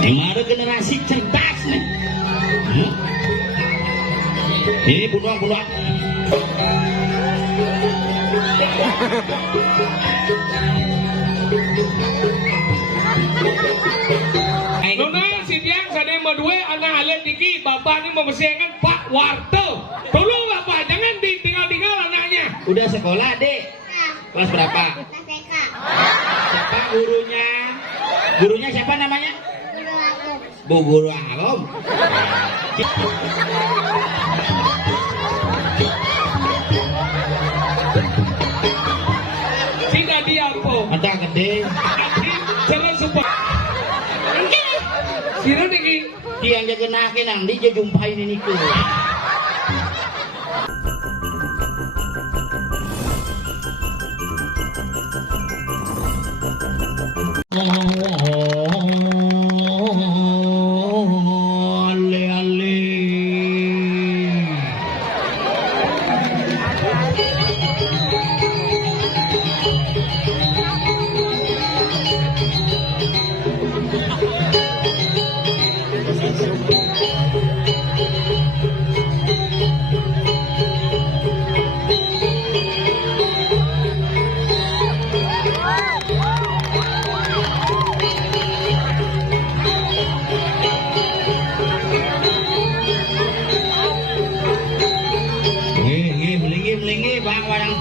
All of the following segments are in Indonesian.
Yang ada generasi cerdas nih. Ini bunuh-bunuh. Nona si Tiang sadaya berdua anak alit diki bapak ini mempersiapkan Pak Warto. Tolong bapak jangan ditinggal-tinggal anaknya. Udah sekolah dek? Kelas berapa? TK. Siapa gurunya? Gurunya siapa namanya? Guru aku. Bu Guru Arom. Si tadi apa? Ada gede. Tadi jalan support. Sira niki. Dia yang jaga nakin nanti dia jumpain ini ke. Ale. Melingi bang warang.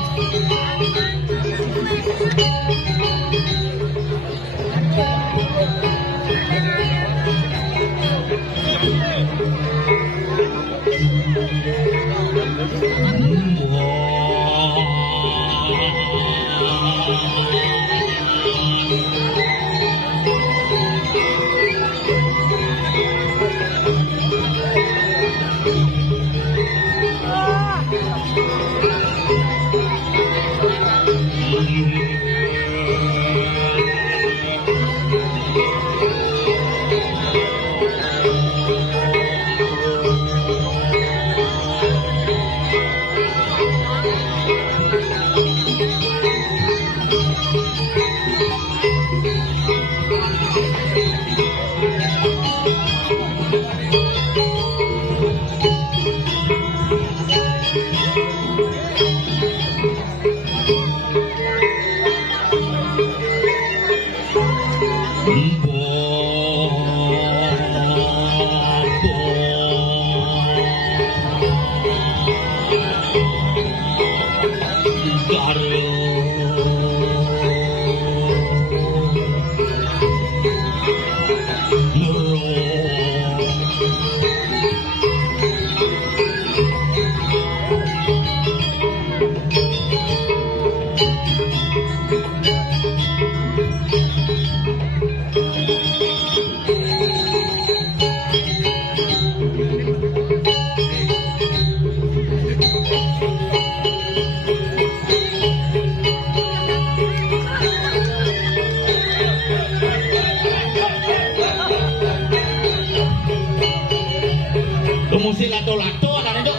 Mesti lato-lato ada itu.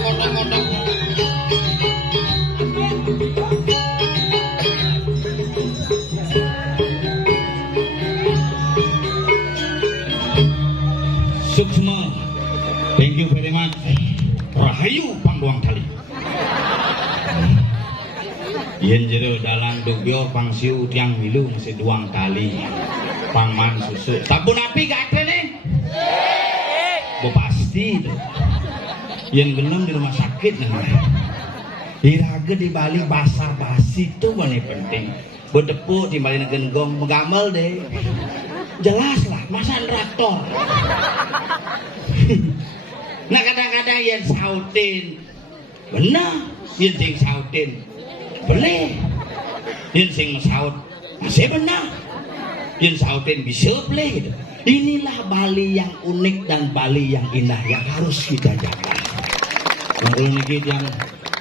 Kotak. Suksma, thank you very much. Rahayu pangduang kali. Yen jero dalang dugyo pangsiu tiang milu masih duang kali. Pangman susu. Sabun api gak ada nih? Bo pasti tuh. Yang gelem di rumah sakit nih. Iraga di Bali basa-basi tuh mana penting. Berdepuk di Bali genggong megamel deh. Jelas lah, masa traktor. Nah kadang-kadang yang sautin, benar. Yang sing sautin, boleh. Yang sing saut, masih benar. Yang sautin bisa boleh gitu. Inilah Bali yang unik dan Bali yang indah yang harus kita jaga. Yang kalau nikit yang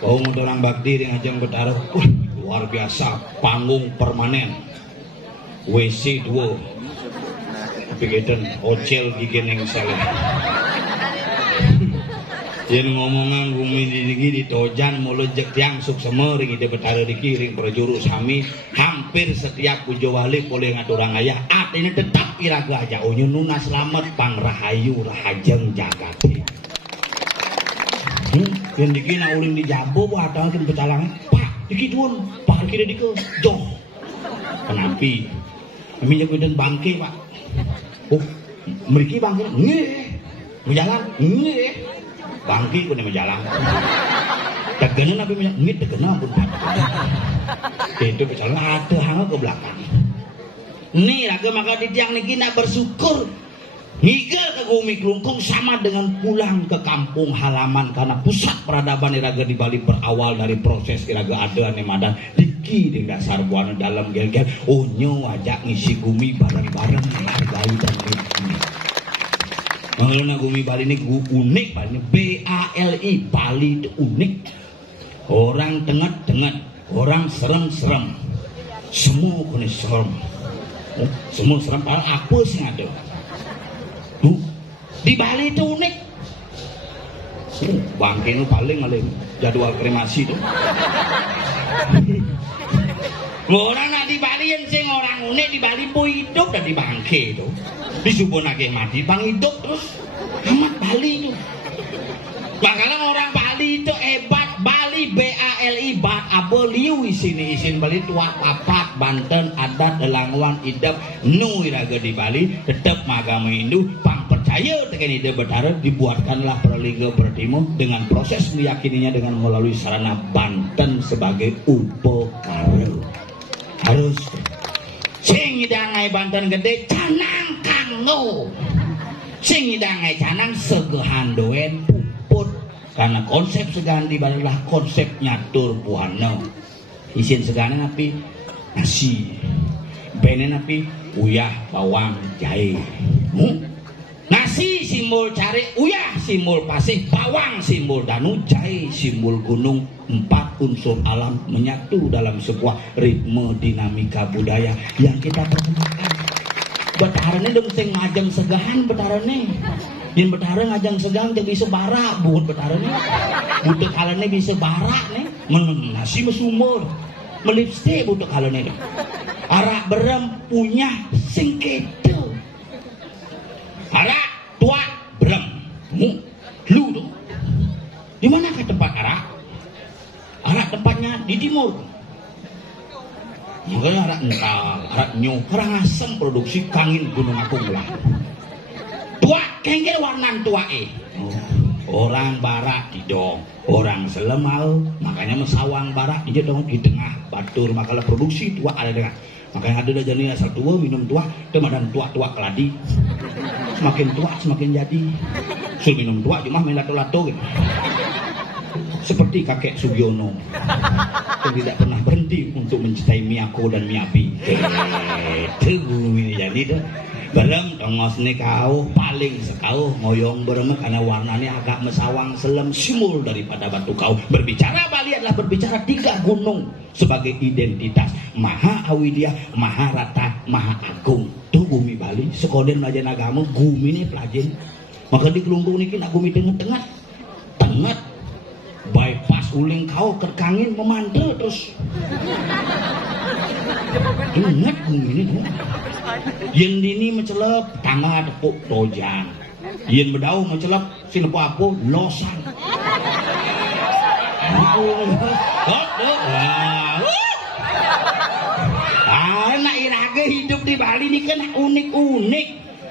bau orang bakti yang ajang bertaruh, luar biasa, panggung permanen, WC 2, pikiran ocel gigi neng saleh. Yen ngomongan bumi diki di tojan mulut jek tiang suk semering ide betara dikiring perjuru sami hampir setiap pujo wali boleh ngaturang ayah artinya tetap iraga aja unyun nuna selamat pang rahayu rahajeng jagati. Yen diki na uling di jabo buat kan pecalang pak diki tuan pak kira dike joh kenapi kami jagoan bangke pak oh meriki bangke nggih berjalan nggih bangki ku nama jalan degana nabi minyak ngit degana pun itu kecuali ada hanga ke belakang nih raga maka di tiang niki nak bersyukur ngigel ke Gumi Klungkung sama dengan pulang ke kampung halaman karena pusat peradaban iraga di Bali berawal dari proses iraga ada nemadan diki di dasar buana dalam gel-gel onyo ajak ngisi Gumi bareng-bareng menghargai dan ini mengenai Gumi Bali ini unik Bali BALI Bali itu unik orang dengat-dengat orang serem-serem semua kena serem semua serem apa sih ada di Bali itu unik bangke itu paling alim jadwal kremasi itu orang nak di Bali yang sing orang unik di Bali pun hidup dan di bangke itu disubunake mati bang hidup terus amat Bali itu bakalan orang Bali itu hebat Bali BALI bat abeliu isin Bali tua papat Banten adat delangwan idap nu iraga di Bali tetap agama Hindu pang percaya dengan ide betara dibuatkanlah Perliga Pertimo dengan proses meyakininya dengan melalui sarana Banten sebagai upekara harus sing idangai Banten gede canang kanggo sing idangai canang segehan doen puput karena konsep segahan di Bali lah konsep nyatur buana isin segahan api nasi benen api uyah bawang jahe nasi simbol cari uyah simbol pasih bawang simbol danu jahe simbol gunung empat unsur alam menyatu dalam sebuah ritme dinamika budaya yang kita pergunakan betara ini dong sing ngajeng segahan betara nih yang betara ngajeng segahan jadi bisa barak buat betara nih butuh kalian bisa barak nih nasi mesumur melipstick butuh kalian nih arak berem punya singketo arak tua berem lu dong di mana ke tempat arak tempatnya di timur makanya arak ental arak nyu orang asem produksi kangin gunung agung lah tua kengkel warnan tua orang barak di dong orang selemau makanya mesawang barak di dong di tengah batur makalah produksi tua ada dengan makanya ada jadi asal tua minum tua teman tua keladi semakin tua semakin jadi sul minum tua cuma main lato-lato gitu seperti kakek Sugiono yang tidak pernah berhenti untuk mencintai Miyako dan Miyabi itu bumi jadi dah berem tongos nih kau paling sekau ngoyong berem karena warnanya agak mesawang selem simul daripada batu kau berbicara Bali adalah berbicara tiga gunung sebagai identitas Maha Awidya Maha Rata Maha Agung tuh bumi Bali sekoden pelajaran agama gumi nih pelajaran maka di Kelungkung nih nak gumi tengah bypass uling kau kerkangin memantel terus ingat ini yen dini mencelep tangga tepuk tojan yen bedau mencelep sinepo apo losan anak iraga hidup di Bali ini kan unik-unik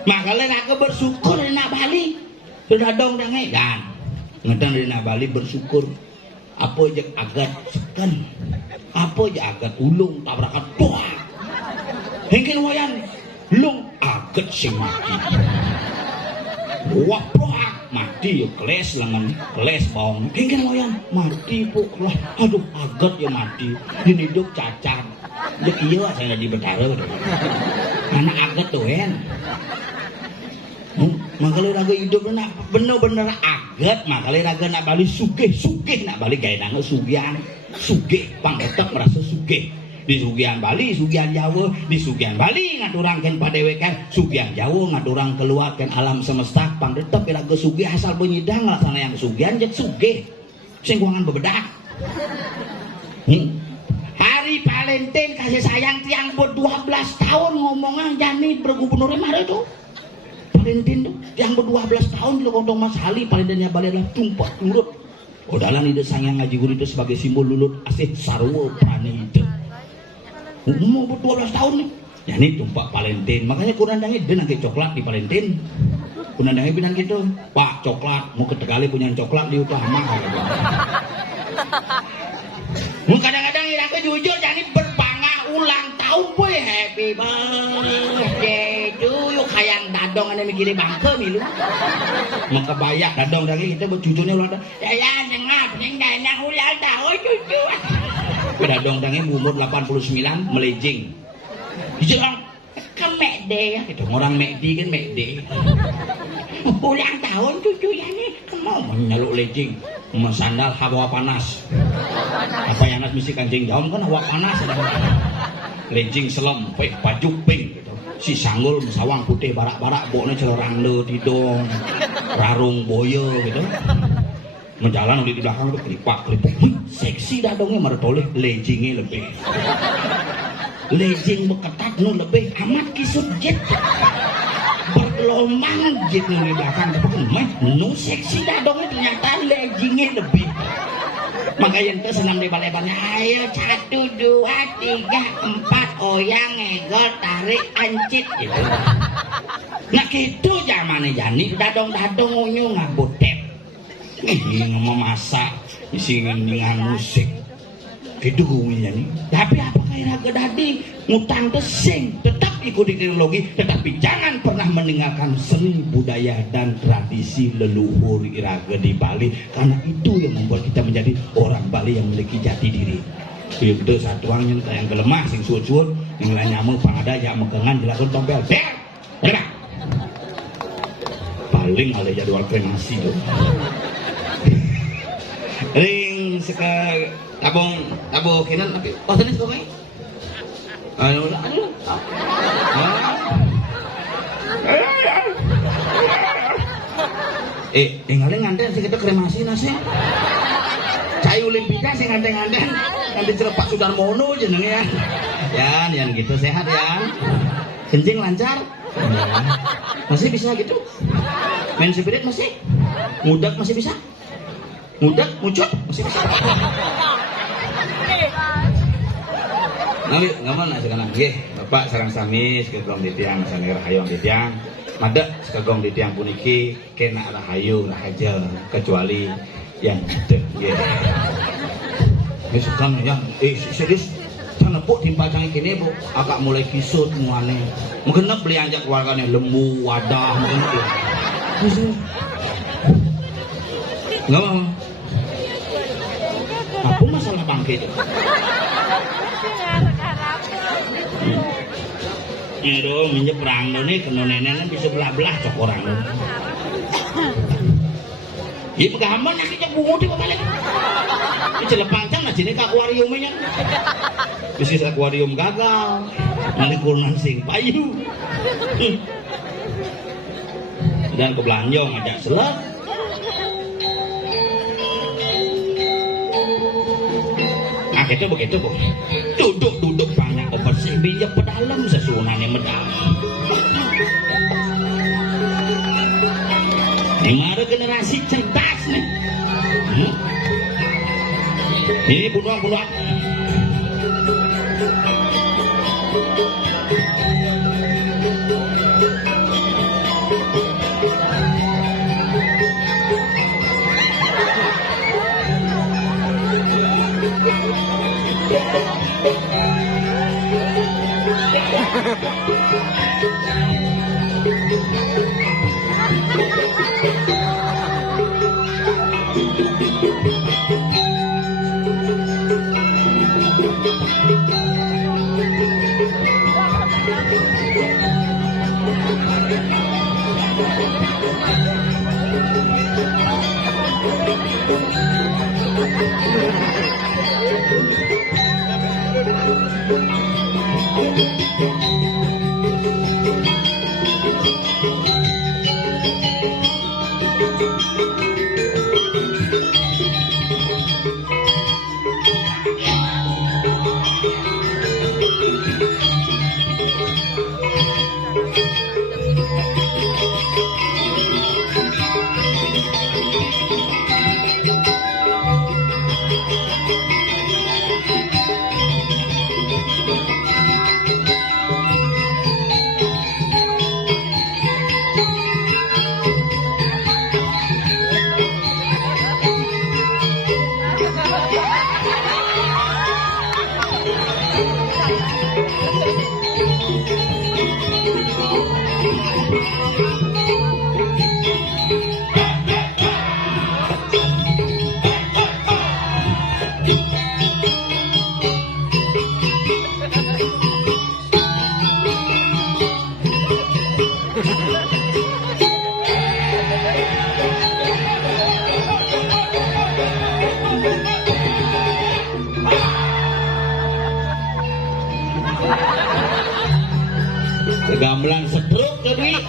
makanya iraga bersyukur di Bali sudah dong dan ngedang di Bali bersyukur apa aja agak sekan apa aja agak ulung tabrakan doa hingga wayan lung agak sing mati wah mati ya keles lengan keles bawang hingga wayan mati pok lah aduh agak ya mati ini hidup cacat ya iya saya di betara anak agak tuh kan makanya raga hidup nak bener-bener aget makanya raga nak Bali sugih nak Bali gaya nanggo sugihan sugih pang tetap merasa sugih di Sugian Bali, Sugian Jawa, di Sugian Bali ngaturangkeun padewekan, Sugian Jawa ngaturang keluarkeun alam semesta pangdetep iraga sugih asal benyidang laksana yang sugian jeung sugih. Sing kuangan bebedak. Hari Valentine kasih sayang tiang buat 12 tahun ngomongan Jani bergubernur mah itu. Valentine tuh yang ber-12 tahun lu kontong Mas Ali Valentine Bali adalah tumpak turut. Udalan itu sayang ngaji guru itu sebagai simbol lulut asih sarwa prani itu. Umur 12 tahun nih. Ya ini tumpak Valentine. Makanya kunandangnya dia nangke coklat di Valentine. Kunandangnya bilang gitu. Pak coklat. Mau ketekali punya coklat di utama. Kadang-kadang aku jujur jadi berbangga ulang tahun boy. Happy birthday to you. Kayak dadong ada mikirin bangke milu. Maka banyak dadong lagi kita bercucunya ulang tahun. Ya nyengap. Nyengap ulang tahun cucu. Dadong dangnya umur 89 melejing. Dijelang kemek deh ya. Itu orang mekdi kan mekdi. Ulang tahun cucu ya nih. Mau menyaluk lejing. Sandal hawa panas. Apa yang anak mesti kancing daun kan hawa panas. Lejing selempik baju pink gitu. Si sanggul sawang putih barak-barak boknya celorang le tidong. Rarung boyo gitu. Menjalan di belakang tuh kelipak-kelipuk. Seksi dadongnya martoleh, lejingnya lebih. Lejing beketat nu lebih amat kisut jet. Bergelombang jet nu di belakang tapi nu seksi dadongnya ternyata lejingnya lebih. Makanya itu senam di balai-balai. Ayo 1, 2, 3, 4 oyang ngegol tarik ancit gitu. Nah gitu zamannya Jani dadong-dadong unyu ngabutep. Ngomong masak, isi ngingan musik, gitu guminya nih. Tapi apakah iraga dadi ngutang tesing, tetap ikuti teknologi, tetapi jangan pernah meninggalkan seni budaya dan tradisi leluhur iraga di Bali, karena itu yang membuat kita menjadi orang Bali yang memiliki jati diri. Itu satuannya yang kelemah, sing suut-suut, yang lain nyamuk pangada, yang mekengan, jelasun tompel, berak. Paling oleh jadwal kremasi tuh. Ring seka tabung kinan tapi tadi sebagai aduh ngaling nganten sih kita kremasi nasi cai Olimpika sih nganten nanti cerepak Sudarmono jenengnya yan gitu sehat yan kencing lancar masih bisa gitu main spirit masih mudak masih bisa mudak, mucut, masih bisa. Nabi, ngaman lah sekarang. Bapak sarang sami sekegong di tiang, sanir hayong di tiang. Mada sekegong di tiang puniki, kena rahayu, rahaja, kecuali yang itu. Ini sekarang yang, serius, jangan nepuk timpa canggih kini bu, agak mulai kisut muane. Mungkin beli anjak keluarganya lembu, wadah, mungkin itu. Nggak mau. Apa masalah bangke itu? Itu menyeberang nih kena nenek bisa belah-belah cok orang nih. Iya pegaman akhirnya bungu di balik. Ini celep pancang nah sini ke akuariumnya. Bisnis akuarium gagal. Nanti kurunan sing payu. Dan ke belanja ngajak selap. Itu begitu bu, duduk banyak bersih bijak pedalam sesunannya medal. Ini ada generasi cerdas nih. Ini bunuh. Gamelan setruk jadi.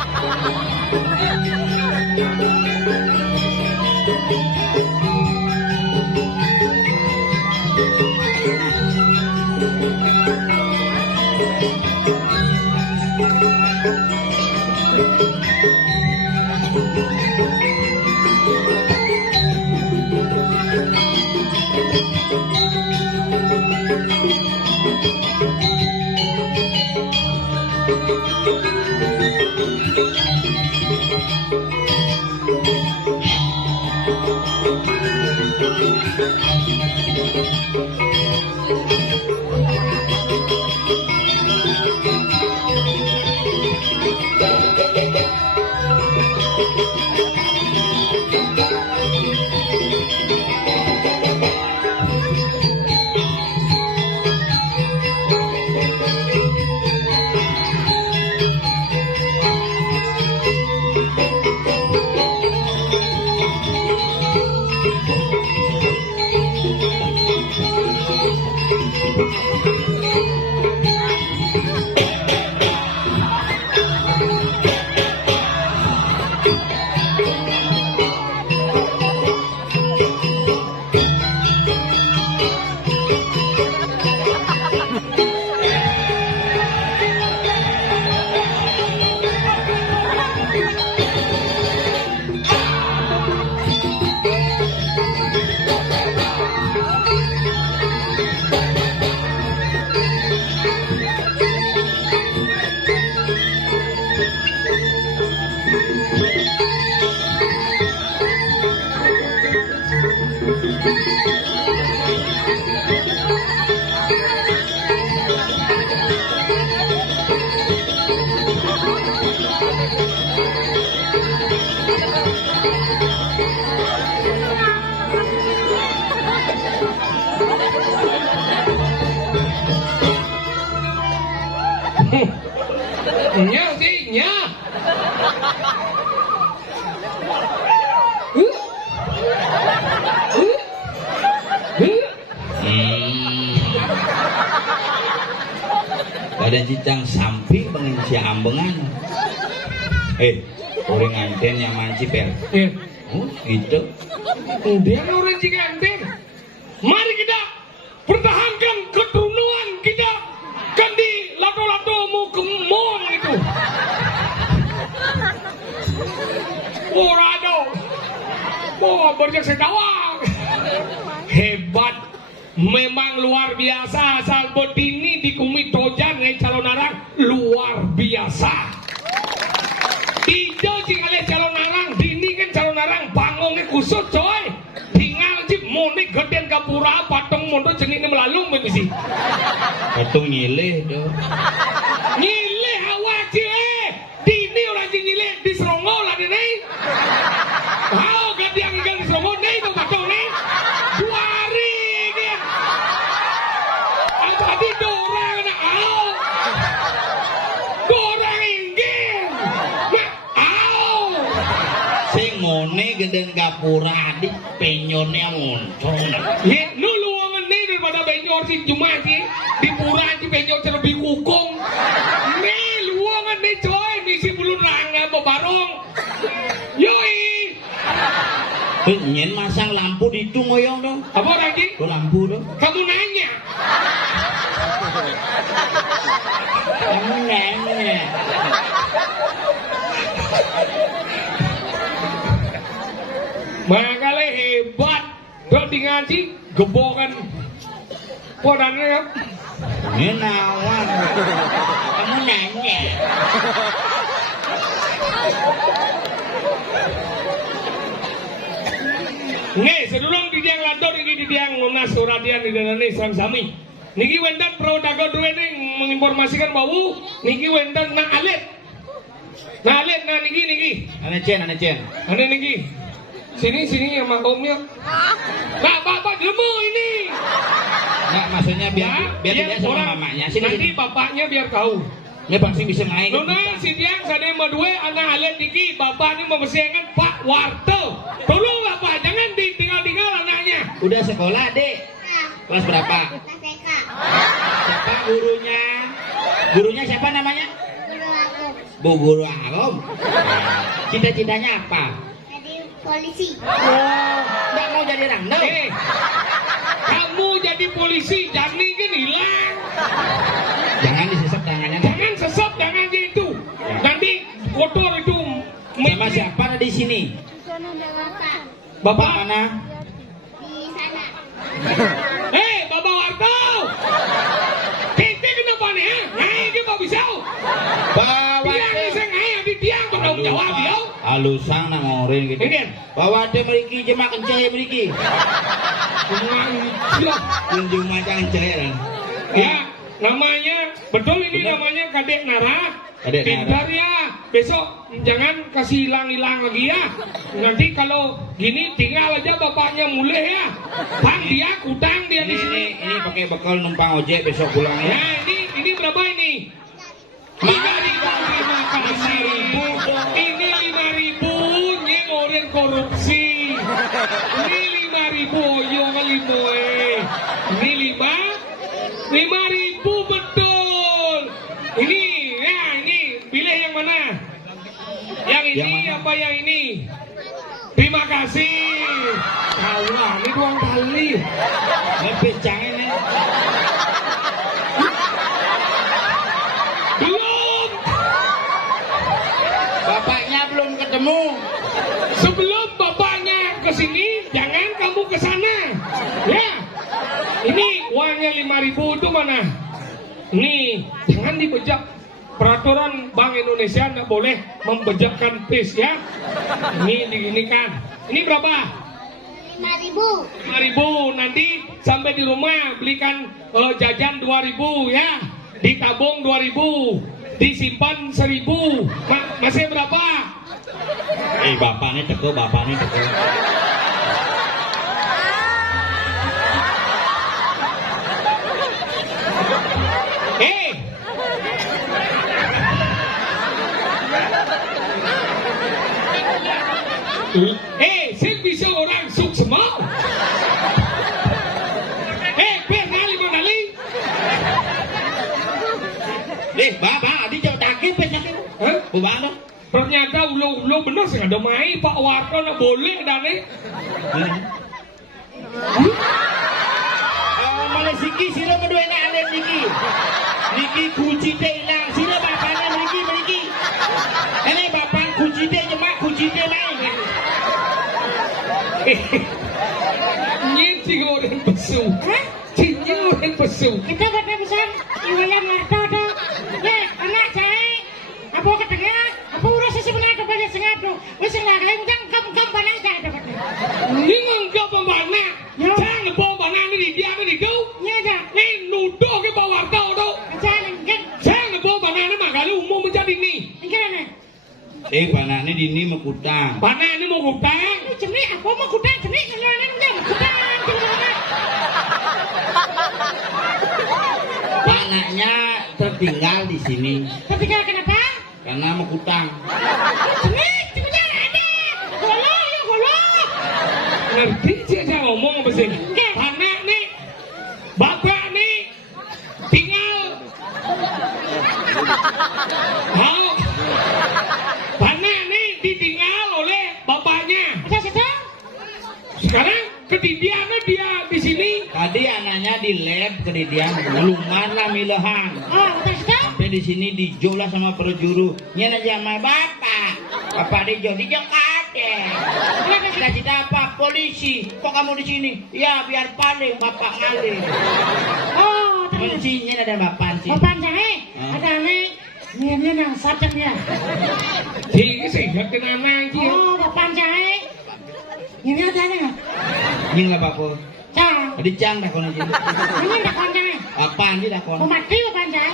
Nya sih nya. Ada cicang sampi pengin si ambengan. Orang nganten yang mancip ya. Oh gitu. Dia orang cikanten. Mari kita pertahankan keturunan kita. Kan di lato-lato mau kemon itu. Orado. Oh, berjak sedawang. Hebat. Memang luar biasa. Asal bedini di Kumi Tojan ngai calon arang luar biasa. Ijo cingale calon arang, dini kan calon arang bangongnya kusut coy. Tinggal jip moni geden kapura patung mondo cengi melalung begitu. Patung nyileh tuh. Nyileh awak cie. Dini orang nyileh di Serongo lah dini. Hao gadiang ikan di Serongo nih tuh patung nih. 2 hari dia. Tadi dorang na hao. Dorang inggil. Nah hao. Sing ngone geden kapura di penyone ngoncong. Ye, lu luangan nih daripada benyor si Jumat sih. Di pura si benyor lebih kukung. ngoyong dong. Apa lagi? Lampu dong. Kamu nanya. Kamu nanya. Makanya hebat. Dok di ngaji gebokan. Podannya kan? Ini nawan. Kamu nanya. Nih, sedulur di diang landor ini di diang lunas suradian di dalam sami. Niki wendan pro dago duwe ning menginformasikan bahwa niki wendan na alit. Na alit na niki. Ane Cen. Ane niki. Sini sama omnya. Nah, bapak demo ini. Enggak, maksudnya biar dia sama orang, mamanya. Sini. Nanti bapaknya biar tahu. Ya pasti bisa main. Nona si diang sadem dua anak alit niki bapak ini mempersiapkan Pak Warto. Tolong bapak jangan ditinggal-tinggal anaknya. Udah sekolah, Dek. Kelas berapa? Siapa gurunya? Gurunya siapa namanya? Bu Guru Arom. Cita-citanya apa? Jadi polisi. Nggak mau jadi random. Kamu jadi polisi, jani kan hilang. Jangan disesep tangannya. Jangan sesat tangannya itu. Nanti kotor itu. Sama siapa ada di sini? Bapak Bapak mana? di sana. Bapak Warto. Kita kenapa nih? Ini Pak Bisau. Bawa Dia bisa ngayang di tiang bertanggung jawab dia. Alusang nang ngorin gitu. Ini. Bawa dia meriki jemak kencaya meriki. Tunjuk macam kencaya kan. Ya, namanya betul ini Betul. namanya Kadek Nara. Kadek Nara. Pintar ya. Besok jangan kasih hilang lagi ya. Nanti kalau gini tinggal aja bapaknya mulai ya. Pan dia kutang dia di sini. Ini pakai bekal numpang ojek besok pulang ya. Nah, ini berapa ini? 5.000, terima kasih. Ini 5.000, nyengorin korupsi. Ini 5.000, yo kali boy. Ini 5.000 betul. Ini, ya ini, pilih yang mana? Yang ini Yang mana? apa yang ini? Terima kasih. Allah, ini 2 kali. Lebih jangan ya. Belum. Bapaknya belum ketemu. Sebelum bapaknya ke sini, jangan kamu ke sana. Ya. Ini uangnya 5.000 itu mana? Nih, jangan dibejak. Peraturan Bank Indonesia tidak boleh membejakkan PIS ya. Ini diginikan. Ini berapa? 5.000. 5.000. Nanti sampai di rumah belikan jajan 2.000 ya. Ditabung 2.000. Disimpan 1.000. Masih berapa? Bapaknya teko. Saya bisa orang sukses mau. Pernali manali. Bapak, adi jauh takip penyakit. Bubang dong. Ternyata ulo bener sih ada main Pak Warto na boleh dan nih. Malah siki sila berdua nak alen niki. Niki kunci teh hilang. Sila bapaknya meriki. Ini bapak kunci teh jemak kunci teh main. Nyinci orang pesu. Cinci orang pesu. Kita kata besar wilayah Marto tu. Ya, anak saya. Apa katanya? Apa urus sisi benar kepada sengatu? Wes lah kayak macam kamu panas dah ada kata. Ini enggak pembana. Jangan pembana ni dia ni kau. Ya dah. Ni nuduh ke Pak Warto tu. Jangan kan. Jangan pembana ni makali umum menjadi ni. Kan. Panak ni dini mekutang. Pana ni mau hutang. Cemik apa mau kutang cemik kalau ni macam kutang gimana? Panaknya tertinggal di sini Tertinggal kenapa? karena mekutang. Cemik cemiknya ada. Golong. Ngerti saya ngomong apa sih? Pana ni bapak ni tinggal. Pana ni ditinggal oleh bapaknya. Ada situ? Sekarang ketidian di lab ke dia lumayan lah milehan. Oh, terus dah? Sampai di sini dijo lah sama perjuru. Nyen aja sama bapak. Bapak dijo kade. Cita-cita apa? Polisi. Kok kamu di sini? Ya biar paling bapak ngalih. Oh, terus. Kuncinya ada bapak sih. Bapak jahe, ada nih. Nyen nang sajak ya. Thì cái gì thật cái nam nang chứ. Oh, bapak jahe. Nyen ada nih. Nying lah bapak. Cang. Tadi cang dah kono sini. Nyen dah kon jahe. Apaan sih dah kono? Oh, mati bapak jahe.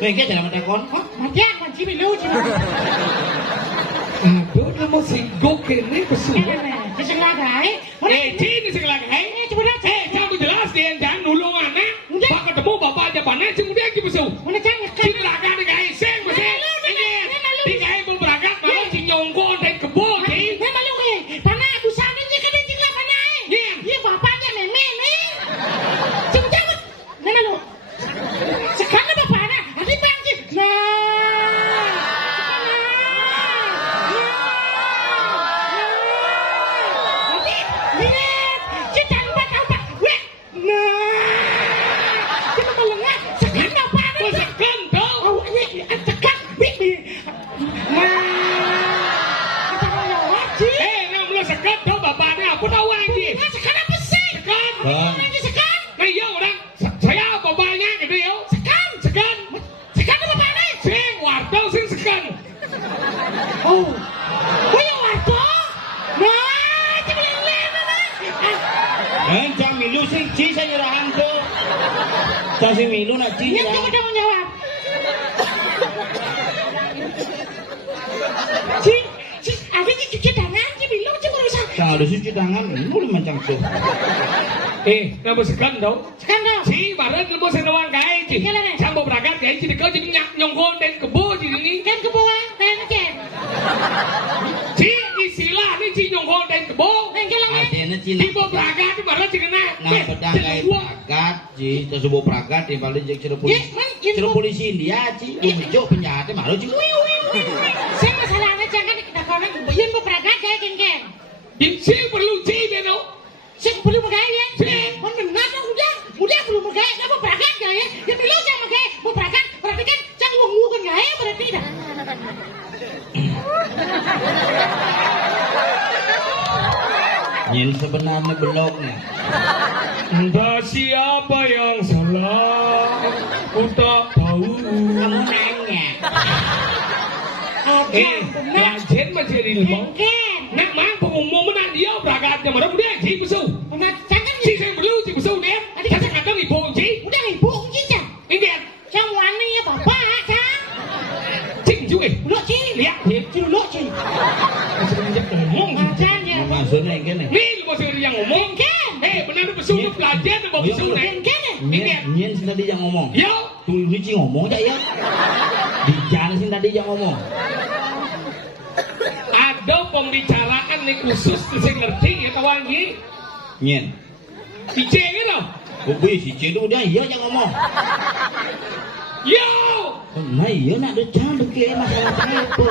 Nih kita jangan dah kono. Oh, mati aku cium lu cium. Aduh, nó mới xịt gốc cái này có sự. Cái sừng lá gái. Chi ni segala hai. Coba dah. Jangan jelas dia jangan nulungan na. Pak ketemu bapak aja mana sing dia ki besu. Mana cang? Sing laga ni gai seng beseng. Di gai mau berangkat malah si nyongkon dan kebo ki. Memang lu ke? Tanah aku sana je kan dia lah panai. Dia bapaknya meme ni. Coba jangan. Memang lu. Sekarang bapak nak. Hadi bangkit. Bang. Này vô đang saya bapaknya gitu yo. Sekan. Sekan bapak ni. Sing warto sing sekan. Oh. Punya warto? Nah, cepat lele. Cang milu sing ci saya nyerahan tu. Cang si milu nak ci. Yang coba dong jawab. Ada cuci tangan, bilang cuci urusan. Cang ada cuci tangan, lu macam tu. Nama sekan đâu? Sekan đâu? Si barat lu mau senawang kai ci. Sang mau berangkat kai ci dekat jadi nyak nyongkon dan kebo di sini. Kan ke bawah, kan jen. Si istilah ni ci nyongkon dan kebo. Artinya Cina. Di mau berangkat di barat ci kena. Nah pedang kait pragat, ci tersebut pragat di balik jadi cerita polisi India, ci. Hijau penjahatnya malu ci. Saya masalahnya jangan dikatakan yun mau berangkat kayak jen. Si perlu ci beno. Saya perlu bergaya. Mendengar udah belum bergaya. Kamu berangkat gaya. Dia bilang jangan bergaya. Mau berangkat berarti kan jangan ngomong gaya berarti dah. Nyen sebenarnya beloknya. Entah siapa yang salah, ku tak tahu. Kamu nanya. Lajen masih di lemong. Ken. Nak mang pengumum menang dia berangkat yang mana dia ci besu. Benar jangan Si saya perlu ci besu dia. Saya kata ibu ci. udah ibu cincang. Ini Yang wani ya bapak cang. cing juga. Lo ci. Lihat dia. Ci lo ci. Sebenarnya ngomong. Ajan ya. Maksudnya gini. Nih lu masih yang ngomong. Benar lu besu lu pelajar lu bawa besu nih. Nyen sing tadi yang ngomong. Yo. Tunggu ci ngomong aja ya. Di jalan sing tadi yang ngomong. Ada pembicaraan nih khusus saya ngerti ya kawan Gi. Nyen. Si C ini loh. Bobby si Cedo dia iya yang ngomong. Yo. Nah iya nak decang deke masalah apa?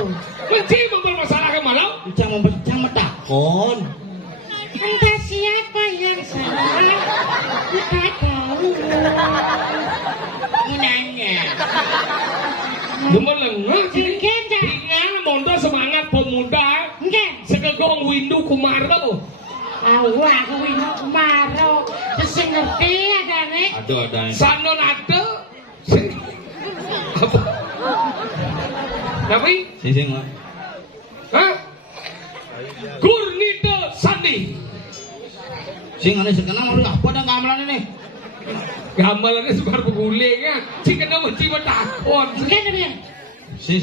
Menci mempermasalahkan malam. Decang mempercang metakon. Entah siapa yang salah. Kita tahu. Nanya. Demen lengah sini. Ken cang. Ingat mondo semangat pemuda. Ken. Segegong windu kumardo. Aku ini kemaro. Terus ngerti ada nih. Ada. Sanon ada. Apa? Tapi? Sing lah. Hah? Gurnito Sandi. Sing ane sekenang udah apa dah gamelan ini? Gamelannya sebar berguling ya. Si kena mesti bertakon. Ken dia. Si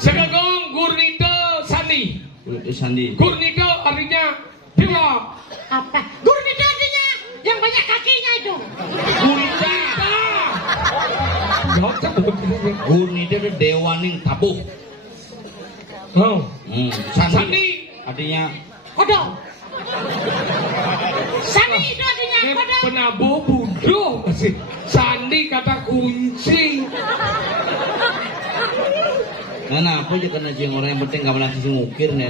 Segegong Gurnito Sandi. Sandi. Gurnito artinya dewa. Apa? Gurnito artinya yang banyak kakinya itu. Gurnita. Gurni itu dewa ning tabuh. Oh. Sandi. Artinya Kodok. Sandi itu artinya Ini kodok. penabuh bodoh masih. Sandi kata kunci. nah apa aja kena jeng orang yang penting gamelan sing ngukir nih.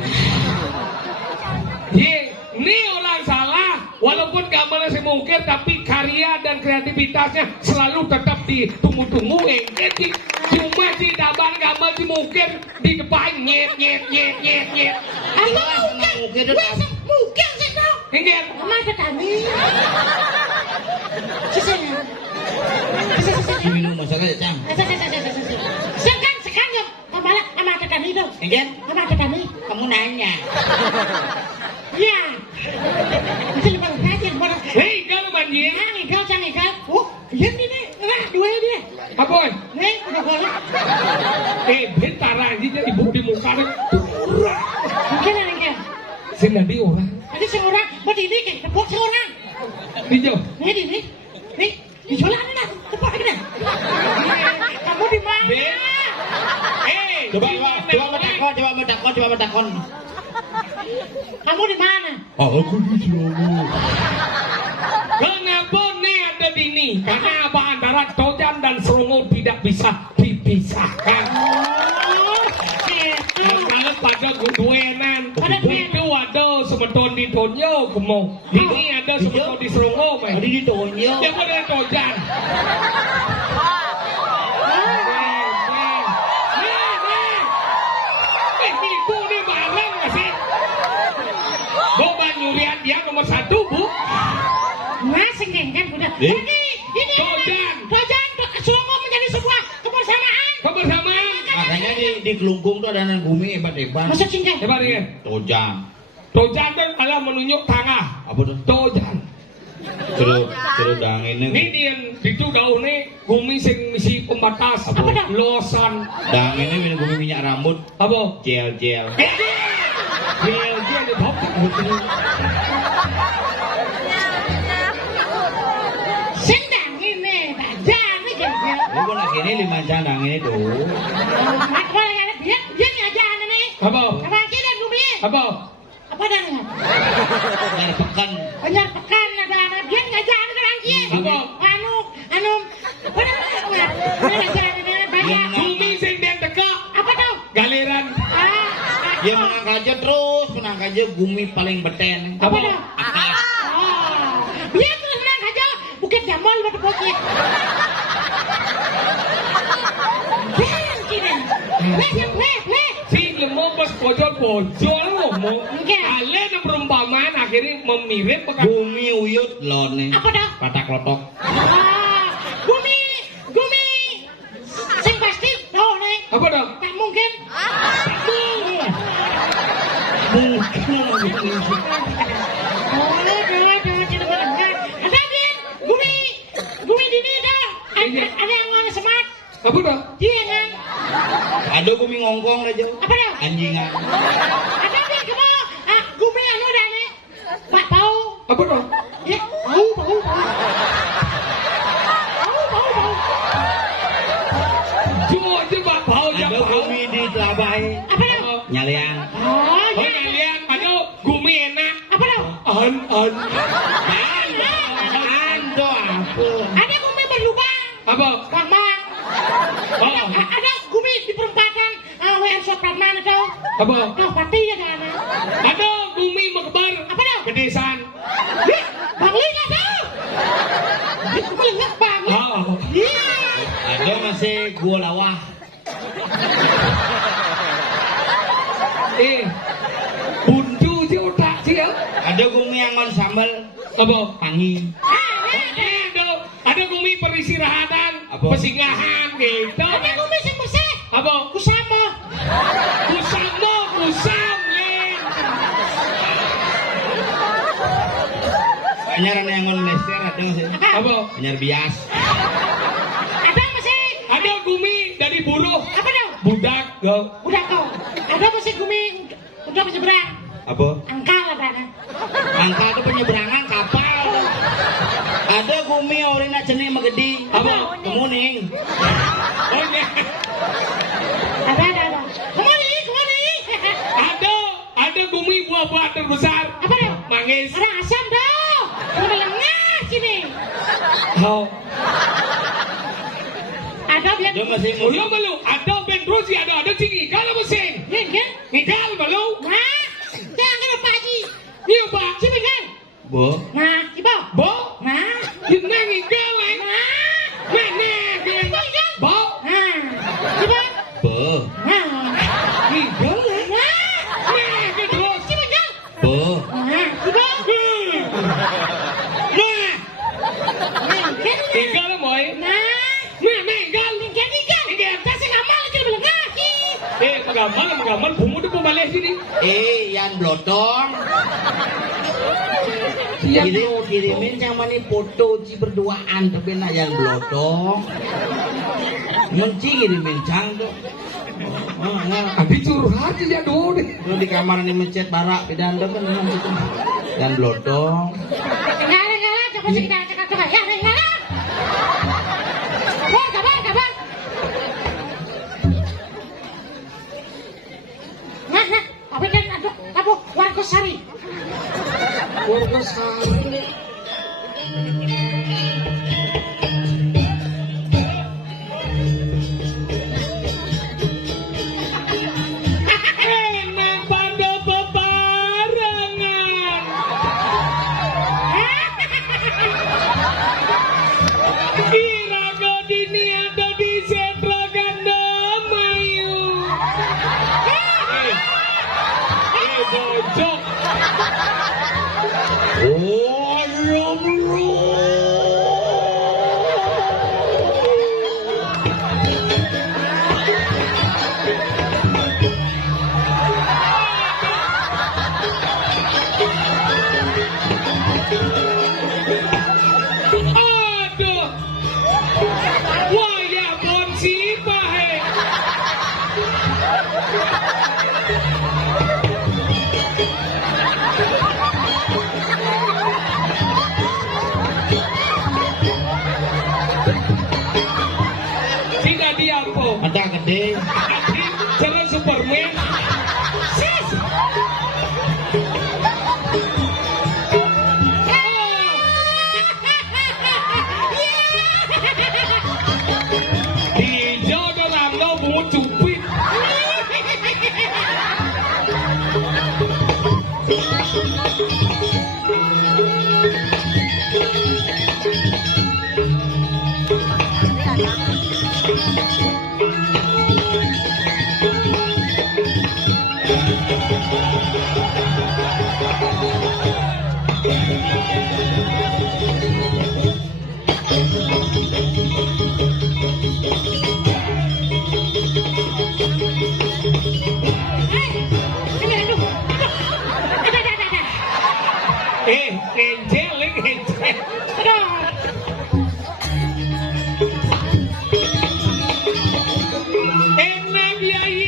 Ye, ini orang salah. walaupun gambarnya saya mungkir, tapi karya dan kreativitasnya selalu tetap ditunggu-tunggu. Jadi cuma di daban gambar di mungkir di depan nyet. Apa mungkin? Mungkin sih dong. Ingat, Masa kami. Sisi. Minum masalah ya, Cang. Sekan ya. Kembali sama tekan itu. Ingat? Sama tekan ini. Kamu nanya. Iya. Itu lebih rajin mana? hei kalau banjir, Ngikal, jangan ngikal. Yang ini, dua dia. apa? Nih, udah boleh. Bentar aja jadi di muka deh. Mungkin ada yang Senadi orang, ada seorang, berdiri kayak tepuk seorang. hijau. Nih, di jalan lah, tepuk lagi. Kamu di mana? Ben. Coba mentakon. Kamu di mana? Aku di Surabaya. Kenapa nih ada di ini? Karena apa antara Tojan dan Serongo tidak bisa dipisahkan. Oh, gitu. Karena pada kuduenan Pada itu ada semeton di Tonyo kemo. Ini ada semeton di Serongo, Tadi men. ditonyo. Yang ada Tojan. Ibu ini bareng nggak sih? Boban Yurian dia nomor 1, Bu. Masih kan udah. Eh? Ini Tojan Surabaya menjadi sebuah kebersamaan. Kebersamaan. Makanya di Kelungkung tuh ada anak bumi hebat-hebat. Masuk cincang. Hebat ya. Tojang. Tojan itu adalah menunjuk tanah. Apa tuh? Tojan. Terus dang Ini ini. dia itu daun nih gumi sing misi pembatas. Apa dah? Losan. Dang ini minum bumi minyak rambut. Apa? Gel. Dia di top. Sendang ini, bajan ini kan. Lu kok nak ini 5 jam dang ini tuh. Apa yang ada dia ngajaran ini? Apa? Apa kita bumi? Apa? Apa dah nih? Nyari pekan. Banyak pekan ada anak dia ngajaran orang dia. Apa? Anu, apa namanya? Ngajaran ini banyak. Gumi sing den teka. Apa tuh? Galiran. Dia menang aja terus, menang aja bumi paling beten. Apa dah? Akas. Dia terus menang aja Bukit Jamal batu bukit. Jangan kira. Leh. Si lemah pas pojol ngomong. Enggak. Ale na perumpamaan akhirnya memirip pekan. Bumi uyut lone. Apa dah? Patak lotok. Gumi. Sing pasti tahu nih. Apa dong? Tak mungkin. Gumi dini dah. Ada yang mau semat. Apa dong? Dia kan. Ada bumi ngongkong aja. Apa dah? Anjingan. Ada yang kemo. Gumi anu dah nih. Pak Pau. Apa dong? Ya, Pau. Cuma coba bau Ada bau. bumi di Telabai. Apa dah? Nyalian. Oh, Oh ya. kalian, aduh gumi enak. Apa dah? An. Ando apa? Ada gumi berlubang. Apa? Bang. Oh. Ada gumi di perempatan WM Supratman itu. Apa? Kau pati ada anak. Aduh gumi mekebar. Apa dah? Kedesan. Bang Lina tahu. Itu ingat banget. Oh. Iya. Ada masih gua lawah. Buntu sih otak sih ya. Ada bumi yang ngon sambal. Apa? Pangi. Ada gumi peristirahatan, Apa? pesinggahan gitu. Ada gumi sing bersih. Apa? Kusama. Kusam, Len. Anyar yang ngon lester ada masih. Apa? Anyar bias. Ada masih. Ada gumi dari buruh, Apa dah? budak, go. Udah kau. Ada masih gumi udah menyeberang. Apa? Angkal ada anak. Angka itu penyeberangan kapal. Ada bumi orina jenis megedi. Apa? Kemuning. Oh iya. Ada. Kemana? Ada gumi buah-buah terbesar. Apa dah? Manggis. Ada asam dah. Udah lengah sini. Oh. Ada biar. Dia masih Belum. Ada Ben Rusi, ada tinggi. Kalau mesin. Kan? Nikal belum. Nah, jangan lupa Haji. Iya, Pak. Sini kan? Bo. Nah, ibu. Bo. Nah. Jeneng inggal ae. Nah. Bo. Nah. Ibu. Bo. Nah. Inggal ae. Nah. Terus. Ibu inggal. Bo. Nah, ibu. Nah. Inggal boy. Nah. Inggal. Inggal. Kasih ngamal aja bilang kaki. Magamal bungu tu balik sini. Yan blotong. Yan Kirimin yang mana foto ci berduaan tapi nak yang blotong. Menci kirimin cang tuh. Abi curhat dia dulu deh. Lu di kamar ini mencet barak pidan tuh kan gitu. Dan blotong. Enggak, coba sih kita cakap coba. Ya, enggak. Kabar. Nah, apa kan aduk apa Wargosari. Enak pada bebarengan. Iraga dini ada di sentra Gandamayu. Bojok. Aduh. Waya bonsi pahe. Tidak diapo. Ada gede. Jalan Superman. Sis. Hijau dan rangga bunga cupit. Angel. Enak yai.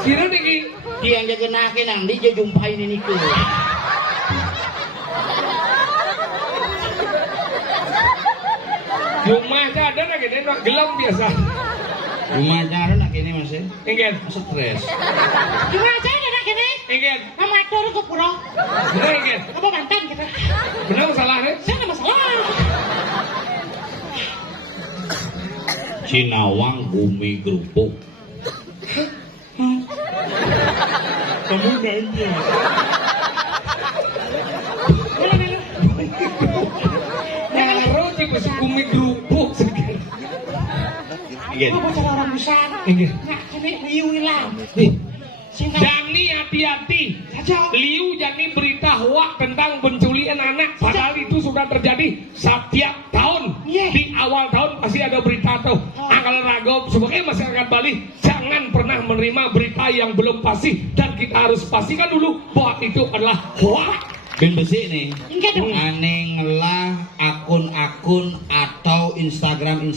Kira niki Dia yang jaga nakin nang dia jumpai ini niku. rumah ada lagi deh gelam biasa. Rumah cara nak ini masih Enggak. stres. Gimana aja ada kene? Enggak. Nama aktor ke pura. Benar enggak. Apa mantan kita? Benar masalahnya. Saya ada masalah. Cinawang Bumi Gerupuk. Kamu nanya. Naro di masuk bumi gerupuk sekian. Iya. Apa cara orang besar? Enggak. Nak kene liu hilang. Nih. Singkat. Jani hati-hati. Saja. Liu Jani berita hoak tentang penculikan anak. Padahal itu sudah terjadi setiap tahun. Iya. Di awal tahun pasti ada berita tuh. Angkala Rago sebagai masyarakat Bali jangan pernah menerima berita yang belum pasti dan kita harus pastikan dulu bahwa itu adalah hoak. Ben besi nih. Enggak dong. Aneh ngelah akun-akun atau Instagram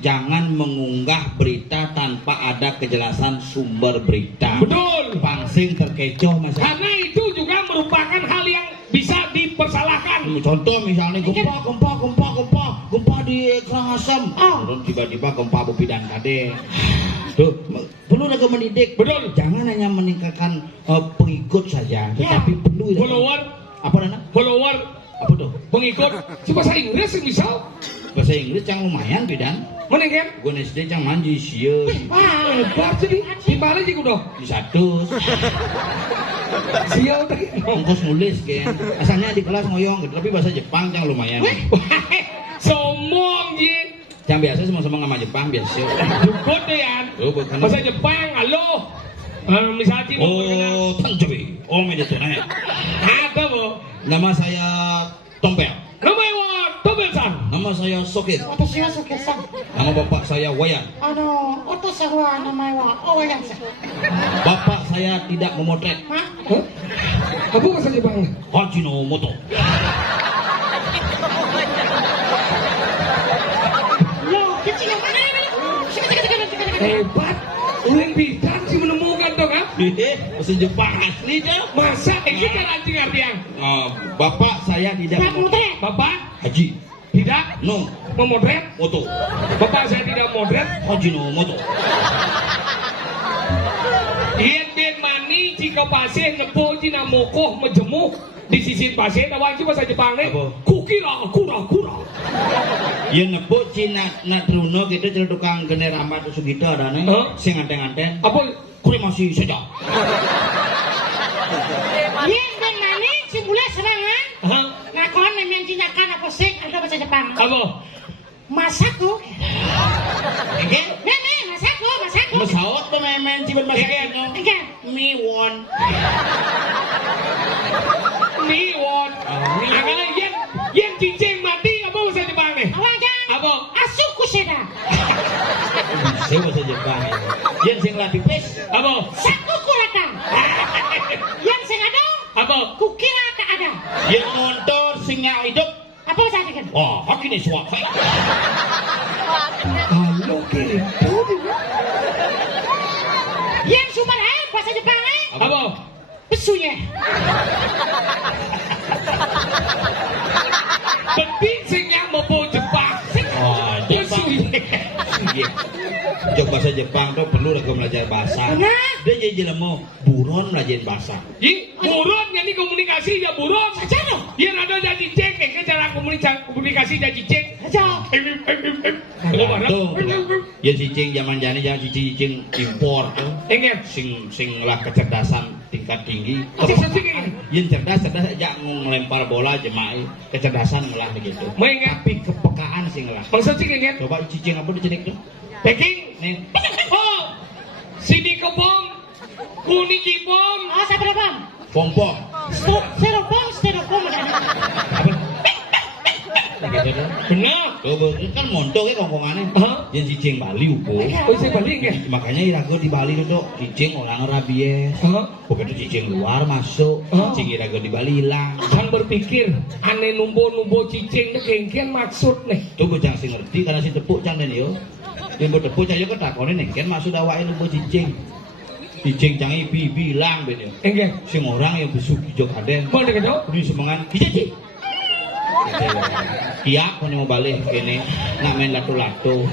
jangan mengunggah berita tanpa ada kejelasan sumber berita. Betul. Pangsing terkecoh Mas. Karena itu juga merupakan hal yang bisa dipersalahkan. Contoh misalnya gempa di Karangasem. Terus tiba-tiba gempa Bopi dan Kade. Tuh, perlu ada mendidik. Betul. Jangan hanya meningkatkan pengikut saja, tetapi perlu follower. Apa nana? Follower. Apa tuh? Pengikut. Coba bahasa Inggris misal. Bahasa Inggris yang lumayan bidan. Mending kan? Gue SD yang manji sieun. Wah, hebat jadi. Di mana sih udah? Di satu. Sial tadi. Ongkos nulis kan. Asalnya di kelas ngoyong gitu, tapi bahasa Jepang yang lumayan. Somong ji. Yang biasa sama-sama sama Jepang biasa. Jukut deh ya. Oh, bukan. Bahasa Jepang, halo. Misalnya Oh, Tanjabi. Oh, media tunai. Apa bu? Nama saya Tompel. Nama Ewa Tobelsan. Nama saya Sokit.私はそうけさん。 Nama bapak saya Wayan. お父さんは名前は大家さん。 Bapak saya tidak memotret. Hah? Hah? Apa bahasa Jepang? Hajinomoto. Loh, kecil yang mana ini? Hebat. Uang bidang sih menemukan dong ha? Bahasa Jepang asli dah. Masa kita anjing artian? Bapak saya tidak Pak Mutret. Bapak Haji. tidak No. memotret. Moto. Bapak saya tidak motret. Hajinomoto. Yen ben mani jika pasih nepo jina mokoh menjemuh di sisi pasih tawang sih bahasa Jepang nih. Apa? Kukira kura. Yen nepuk Cina nak truno gitu cerita tukang gener amat sugito ada nih. Huh? Sing anten-anten. Apa? Kremasi saja. Yang dan mana si mulai serangan? Hah? Nah, kau memang tindakan apa sih? Ada bahasa Jepang. Apa? Masaku. Enggak? Nene, masaku. Masaot tuh main cibet masak itu. Enggak. Miwon. Miwon. Angkanya yen cincin mati apa bahasa Jepang nih? Awalnya. Apa? Asuku seda. Saya bahasa Jepang. Yen sing lah pipis. Apa? Saku kuratan. Yang sing ada. Apa? Kukira tak ada. Yen motor sing hidup. Apa bahasa Jepang? Wah, hak ini suak. Halo gitu. Yang sumber air bahasa Jepang eh? Apa? Pesunya. Penting singnya mau Jepang. Oh, Jepang. Jok bahasa Jepang tuh perlu lah belajar bahasa. Nah. Dia jadi jelema buron belajar bahasa. Ji, buron nyanyi komunikasi ya buron. Saja loh. Iya ada jadi cek nih cara komunikasi jadi cek. Saja. Tuh, ya cicing zaman jani jangan cicing impor tuh. Enggak. Sing lah kecerdasan tingkat tinggi. Cicing. Yen cerdas aja ngelempar bola jemaah kecerdasan malah begitu. Mengingat Tapi kepekaan sing lah. bangsa cicing kan? Coba cicing apa dicenik tuh? Peking. Nih. Oh, sini kebom, kuning kibom. Oh, saya berapa? Pompong. Styrofoam ada. Apa? Gitu tuh. Benar. Tuh, kan montok ya kongkongannya. Hah? Yang cicing Bali upo. Oh, saya balik ya. Makanya irago di Bali itu cicing orang rabies. Hah? Begitu cicing luar masuk, Hah? cicing irago di Bali hilang. Kan berpikir aneh numbo cicing itu kengken maksud nih. Tuh bocah sing ngerti karena si tepuk can den yo. Yang bertepuk cah yo ketakone nih kan maksud awake lumba cicing. Cicing cangi bilang ben yo. Enggak. Sing orang yang besuk hijau kaden. Mau deket dong? Di semangan cici. Tiap mau balik kene nak main lato-lato.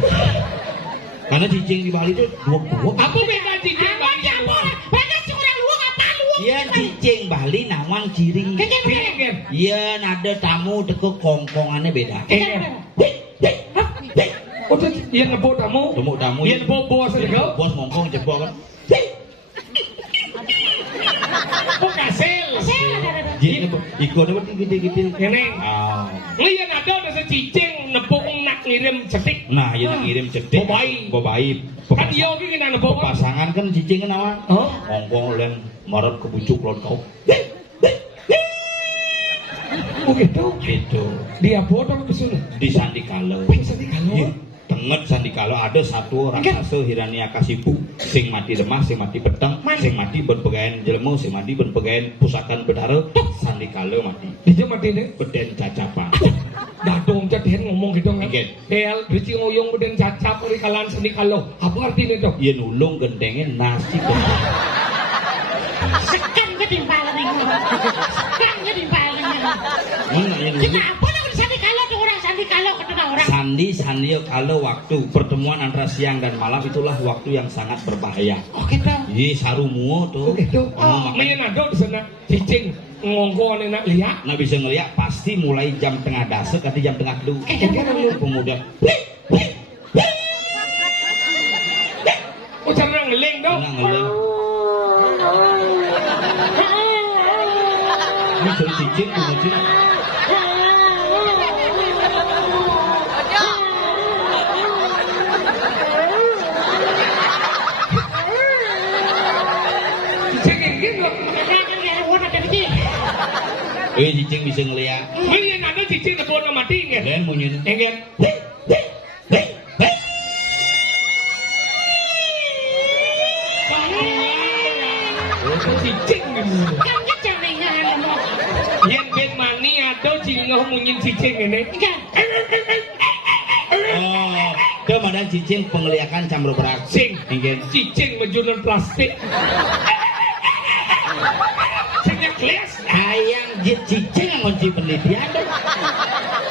Karena cicing di Bali itu dua. Apa beda cicing Bali yang luar? Beda si orang luar apa luar? Iya cicing Bali nawang ciri. Enggak. Iya ada tamu teko kongkongannya beda. Oh, iya nebo tamu. Temu tamu. Iya nebo bos juga. Bos ngongkong jebol kan. Oh kasil. Jadi ikut apa gede-gede. Ini. Ah. Iya ada udah cicing nebo nak ngirim cetik. Nah, iya nak ngirim cetik. Bobai. Kan iya oke kita nebo. Pasangan kan cicing kan awak. Oh. Ngongkong len marot kebucuk lon kau. Oh gitu. Gitu. Dia bodoh ke sana. Di Sandikalo. Sandikalo. Tenget Sandikalo ada satu raksasa Hiranyakasipu sing mati lemah, sing mati peteng, sing mati berpegaian jelema, sing mati berpegaian pusakan bedara. Sandikalo mati. Dia mati deh. Beden cacapan. Dadong jadian ngomong gitu nggak Iken. Hel, beci ngoyong beden cacap ri kalan seni kalau. Apa artinya dong? Yen ulung gendenge nasi Sekan ketimbalan ini. Sekan ketimbalan ini. Mana yen Kita ulung? apa nak sandi kalau tu orang sandi kalau ketemu orang. Sandi kalau waktu pertemuan antara siang dan malam itulah waktu yang sangat berbahaya. Oh gitu. Iya sarumuo tuh. Oh gitu. Makanya Main ada di sana cicing ngongko nak lihat. nah bisa ngeliat pasti mulai jam tengah dasar kati jam tengah dulu. Kemudian Oh cara ngeling dong. ngeleng. Ini jadi cicing kemudian. Cicing gitu. Jangan dia warna dari Cicing bisa ngeliat. Main ada cicing lebon mati nggak? Kalian mau nyanyi? Enggak. Cicing gitu. Kan kita ringan. Yen ben mani ada cingah munyin cicing ini. Kan. Oh, ke mana cicing penglihakan cambro berak. Sing, Ingin. cicing mejunan plastik. Singnya kelas. Ayang jit cicing yang kunci penelitian dong.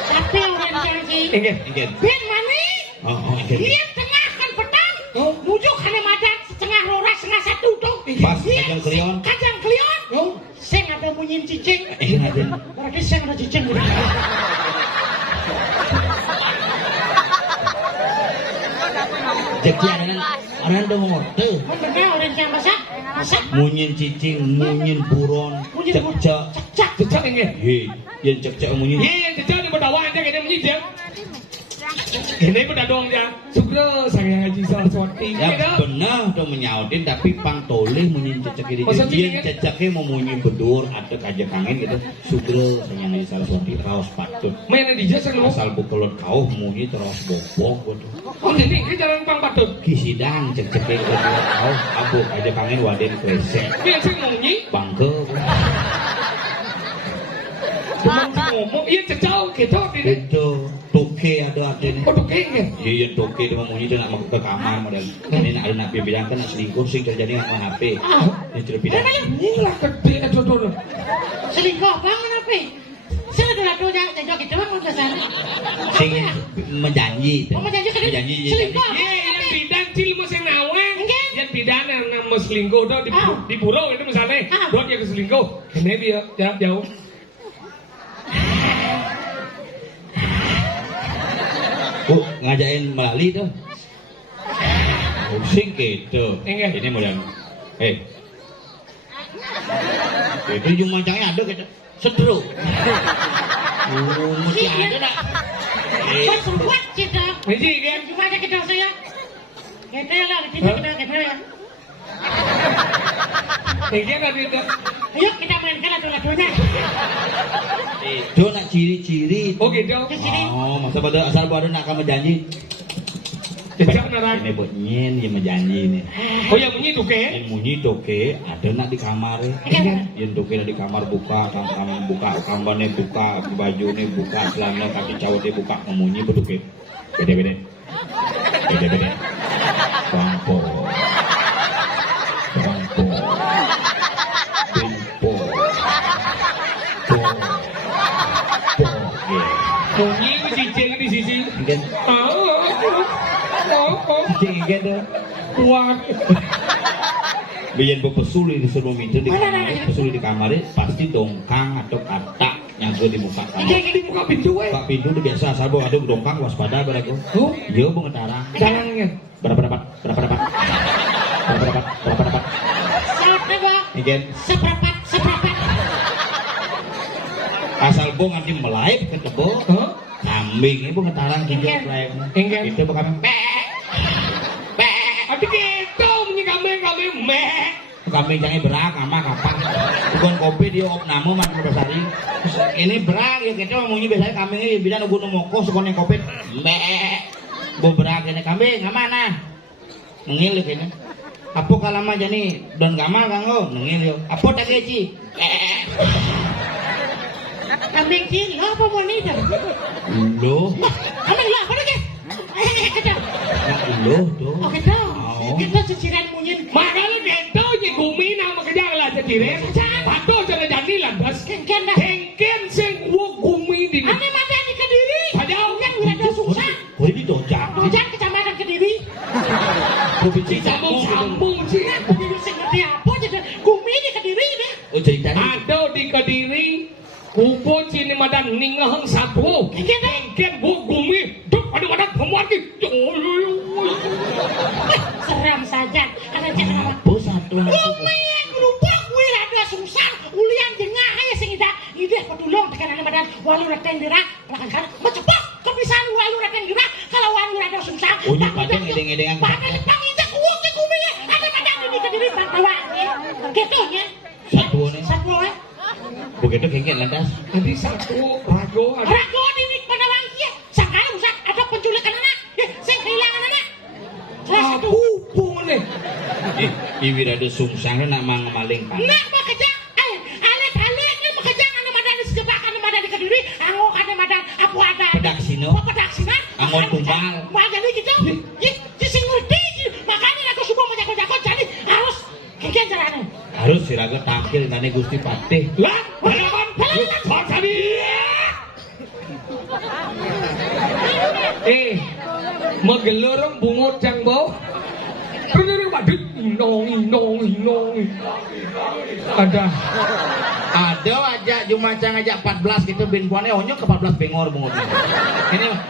Tapi orang janji. Enggak. Ingin. Ben mani. Oh, ingin. Dia tengah kan petang. Oh. Mujuk kana madan setengah roras setengah satu tuh. Pas kajang kelion. Kajang kelion. Oh. Sing ada munyin cicing. Ingin. Berarti sing ada cicing. Jadi orang dong ngorte. Benar orang yang masak. Masak. Munyin cicing, munyin buron, cecek. Cak. Cecak enggak? Hei, yang cecek munyin. Iya, cecak di berdawan aja kayaknya munyin dia. Ini pada dong dia. Sugro saya Haji Saraswati. Ya benar dong menyautin tapi pang toleh munyin cecek ini. Masa Dia cicing, ceceknya mau munyin bedur atau kajak kangen gitu. Sugro saya Haji Saraswati raos patut. Main di jasa lu. Asal bukulun kau munyin terus bobok gitu. Oh ini jalan pang patut. Kisidang ceceknya kedua kau abu kajak kangen waden kresek. Biasa munyin. Bangke. Teman ngomong, iya cecak gitu ini. Itu toke ada nih. Oh tuh kayaknya. Iya toke dia mau munyi dia nak masuk ke kamar model. Ini nak ada nak bilang kan nak selingkuh sing terjadi dengan HP. Ini sudah pindah. Inilah gede aduh. Selingkuh bangun apa? Saya ada lalu jangan kita mau ke sana. Sing menjanji. Oh, menjanji kan? Menjanji. Selingkuh. Iya, yang bidan cil masih nawang. Enggak. Yang bidan yang nama selingkuh tuh di pura itu misalnya. Ah. Buat yang selingkuh. Ini dia jauh. Oh, ngajain melalui tuh. Sing gitu. Enggak. Ini model. Itu cuma mancangnya ada gitu. Sedru. Mesti ada nak. Kau sempat kita. Ini kan. Cuma aja kita saya. Kita lah, kita ya. Ini kan ada. Ayo kita mainkan lagu-lagunya. Itu nak ciri-ciri. Oh gitu. Oh, masa pada asal pada nak kamu janji. Cecak nerang. Ini buat nyen yang menjanji ini. Oh yang bunyi tuh kayak. Yang munyi toke ada nak di kamar. Yang toke di kamar buka, kamar buka, kamarnya buka, bajunya buka, celana kaki cawatnya buka, memunyi beduke. Beda-beda. Beda-beda. Bangko. Bangko. Bimpo. Bunyi itu cicing di sisi. Mungkin cicing gitu. Kuat. Biar pesuli disuruh minta di kamar, pesuli di kamar pasti dongkang atau katak yang gue di muka kamar. Ini di muka pintu eh. Buka pintu udah biasa asal bawa ada dongkang waspada beragu. Oh, Yo bung ngetarang. jangannya. Berapa dapat? Saatnya bang. Mungkin Seperempat. asal bung nanti melaip ke tebo. Hah? Kambing ini bung ngetarang kinjau melaip. Enggak. Itu bukan Adik itu bunyi kambing meh. kambing jangan berak sama kapan. Bukan kopi dia op nama mana bersari. Ini berak ya kita ngomongnya biasanya kambing ini bilang nunggu nomoko sekolah kopi. Bu berak ini kambing mana? Nengil ini. Apa kalama jani don gamal kanggo nengil yo. Apa tak gaji? Kambing cili, apa mau nih dah? Loh, Kambing lah, apa Loh, tuh. Oh gitu. Oh. Itu ciciran munyin. Makanya gitu je gumi nama kejang lah cekire. Pato jangan jadi lantas. Kengken dah. Kengken sing gumi di. Ane mata di Kediri. Sajau. Yang wirada susah. Oh, ini dojang. Dojang kecamatan Kediri. Provinsi Sambung sih. Nah, Kediri sing ngerti apa jadi gumi di Kediri deh. Oh, ceritanya. Ada di Kediri. Kupo sini madan ninggahang satu. Kengken gumi. Duk ada madan pemuat ki. Seram saja. Karena jangan apa. Oh, satu. Gumi lupa wirada susah. Ulian jengah aja sing ida pedulung tekan ane badan walu rateng dira. Kan mecepok kebiasaan walu rateng dira kalau walu rada susah. Oh, ini padang ngedeng-ngedengan. Padang panginjak uang ke gumi ya. Ada badan ini Kediri Bantawa. Gitu ya. Satu nih. Satu ya. Begitu kengken lantas. Jadi satu rago ada. Rago di pada wangki sangkara usah ada penculikan anak. Saya kehilangan anak. Salah satu. Kupo nih. Iwi rada sungsang nak maling kan. Nak makejang. Alet-alet ni makejang anu madan di sejebak anu madan di Kediri. Anggo anu madan apa ada. Pedak sino. Pedak sino. Angon tumbal. Wah jadi gitu. Ji sing ngerti. Makanya aku suka menjago-jago jadi harus kengken caranya. Harus siraga tampil nane Gusti Patih. Lah, balapan. Tadi. Magelorong bungut yang bau. Terus badut inong. Ada. Ada aja Jumacang aja 14 gitu bin puane onyok ke 14 bengor bungut. Ini mah.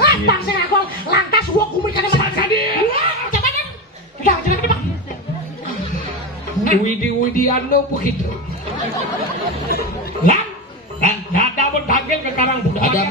Wah, bangsa aku lantas gua kumur kana madan. Tadi. Wah, cabanan. Udah, jangan Pak. Widi anu begitu. Lan, ada pun panggil ke karang budak. Ada.